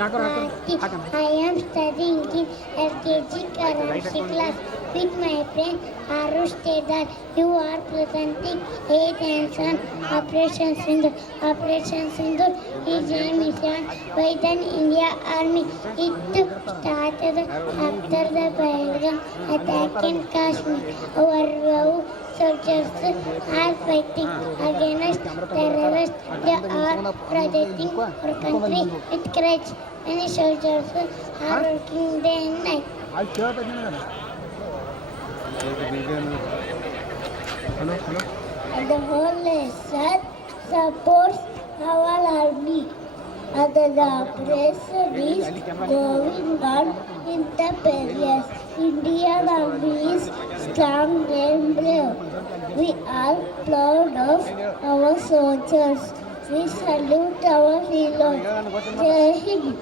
I am studying in LKG Karachi class with my friend Arush Tedar. You are presenting 8 hands on Operation Sindur. Operation Sindur is a mission by the India Army. It started after the Pahalgam attack in Kashmir. Our soldiers are fighting against terrorists. They are protecting our country with courage. Many soldiers are working day and night. And the whole nation supports our army. And the operation is going on in the areas. Indian army is strong and brave. We are proud of our soldiers. We salute our heroes. Jai Hind.